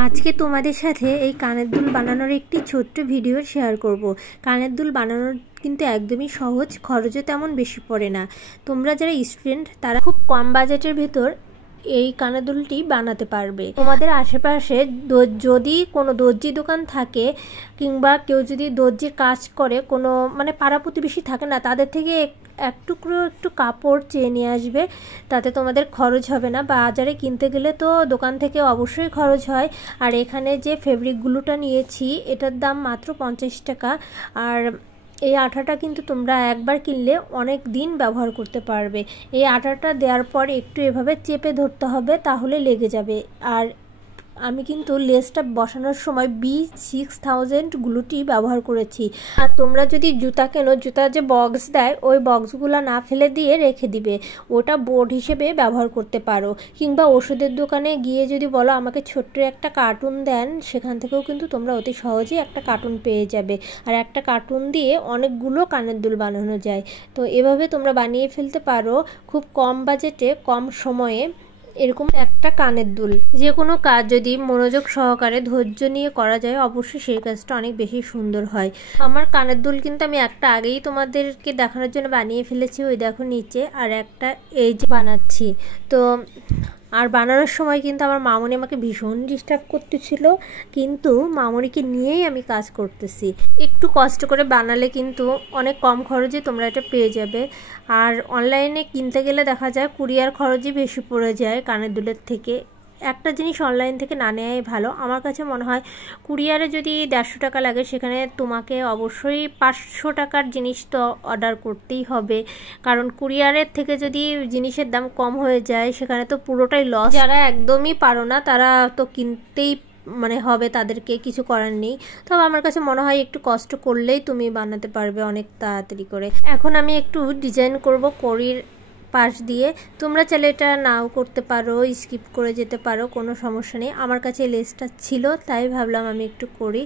আজকে তোমাদের সাথে এই কানের দুল বানানোর একটি ছোট্ট ভিডিও শেয়ার করব। কানের দুল বানানোর কিন্তু একদমই সহজ, খরচও তেমন বেশি পড়ে না। তোমরা যারা স্টুডেন্ট তারা খুব কম বাজেটের ভেতর এই কানের দুলটি বানাতে পারবে। তোমাদের আশেপাশে যদি কোনো দর্জি দোকান থাকে কিংবা কেউ যদি দর্জির কাজ করে, কোনো মানে পাড়া প্রতিবেশী থাকে না, তাদের থেকে এক টুকরো একটু কাপড় চেয়ে নিয়ে আসবে, তাতে তোমাদের খরচ হবে না। বাজারে কিনতে গেলে তো দোকান থেকে অবশ্যই খরচ হয়। আর এখানে যে ফেব্রিকগুলোটা নিয়েছি এটার দাম মাত্র 50 টাকা। আর এই আঠাটা কিন্তু তোমরা একবার কিনলে অনেক দিন ব্যবহার করতে পারবে। এই আঠাটা দেওয়ার পর একটু এভাবে চেপে ধরতে হবে, তাহলে লেগে যাবে। আর আমি কিন্তু লেসটা বসানোর সময় B6000 গ্লুটি ব্যবহার করেছি। আর তোমরা যদি জুতা কেনো, জুতার যে বক্স দেয় ওই বক্সগুলো না ফেলে দিয়ে রেখে দিবে, ওটা বোর্ড হিসেবে ব্যবহার করতে পারো। কিংবা ওষুধের দোকানে গিয়ে যদি বলো আমাকে ছোট্ট একটা কার্টুন দেন, সেখান থেকেও কিন্তু তোমরা অতি সহজেই একটা কার্টুন পেয়ে যাবে। আর একটা কার্টুন দিয়ে অনেকগুলো কানের দুল বানানো যায়। তো এভাবে তোমরা বানিয়ে ফেলতে পারো খুব কম বাজেটে, কম সময়ে এরকম একটা কানের দুল। যে কোনো কাজ যদি মনোযোগ সহকারে ধৈর্য নিয়ে করা যায়, অবশ্যই সেই কাজটা অনেক বেশি সুন্দর হয়। আমার কানের দুল কিন্তু আমি একটা আগেই তোমাদেরকে দেখানোর জন্য বানিয়ে ফেলেছি, ওই দেখো নিচে, আর একটা এই যে বানাচ্ছি। তো আর বানানোর সময় কিন্তু আমার মামনি আমাকে ভীষণ ডিস্টার্ব করতেছিল, কিন্তু মামনিকে নিয়েই আমি কাজ করতেছি। একটু কষ্ট করে বানালে কিন্তু অনেক কম খরচে তোমরা এটা পেয়ে যাবে। আর অনলাইনে কিনতে গেলে দেখা যায় কুরিয়ার খরচই বেশি পড়ে যায় কানের দুলের থেকে। একটা জিনিস অনলাইন থেকে না নেওয়াই ভালো আমার কাছে মনে হয়। কুরিয়ারে যদি 150 টাকা লাগে, সেখানে তোমাকে অবশ্যই 500 টাকার জিনিস তো অর্ডার করতেই হবে, কারণ কুরিয়ারের থেকে যদি জিনিসের দাম কম হয়ে যায় সেখানে তো পুরোটাই লস। যারা একদমই পারো না তারা তো কিনতেই হবে, তাদেরকে কিছু করার নেই। তবে আমার কাছে মনে হয় একটু কষ্ট করলেই তুমি বানাতে পারবে অনেক তাড়াতাড়ি করে। এখন আমি একটু ডিজাইন করব কড়ির পাশ দিয়ে। তোমরা চাইলে এটা নাও করতে পারো, স্কিপ করে যেতে পারো, কোনো সমস্যা নেই। আমার কাছে লেসটা ছিল তাই ভাবলাম আমি একটু করি।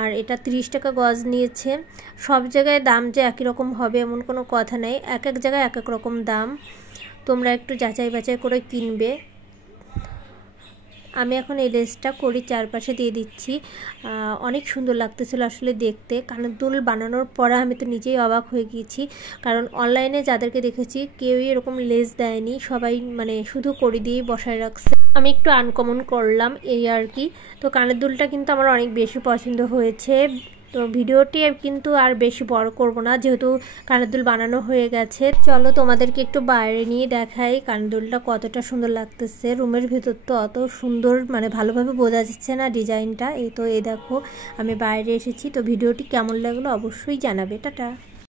আর এটা 30 টাকা গজ নিয়েছে। সব জায়গায় দাম যে একই রকম হবে এমন কোনো কথা নেই, এক এক জায়গায় এক এক রকম দাম। তোমরা একটু যাচাই বাছাই করে কিনবে। আমি এখন এই লেসটা করি চারপাশে দিয়ে দিচ্ছি। অনেক সুন্দর লাগতেছিল আসলে দেখতে। কানের দুল বানানোর পরে আমি তো নিজেই অবাক হয়ে গিয়েছি, কারণ অনলাইনে যাদেরকে দেখেছি কেউই এরকম লেস দেয়নি, সবাই শুধু কড়ি দিয়েই বসায় রাখছে। আমি একটু আনকমন করলাম এই আর কি। তো কানের দুলটা কিন্তু আমার অনেক বেশি পছন্দ হয়েছে। তো ভিডিওটি কিন্তু আর বেশি বড় করব না, যেহেতু কানের দুল বানানো হয়ে গেছে। চলো তোমাদেরকে একটু বাইরে নিয়ে দেখাই কানের দুলটা কতটা সুন্দর লাগতেছে। রুমের ভিতর তো অত সুন্দর ভালোভাবে বোঝা যাচ্ছে না ডিজাইনটা। এই তো এই দেখো আমি বাইরে এসেছি। তো ভিডিওটি কেমন লাগলো অবশ্যই জানাবে। টাটা।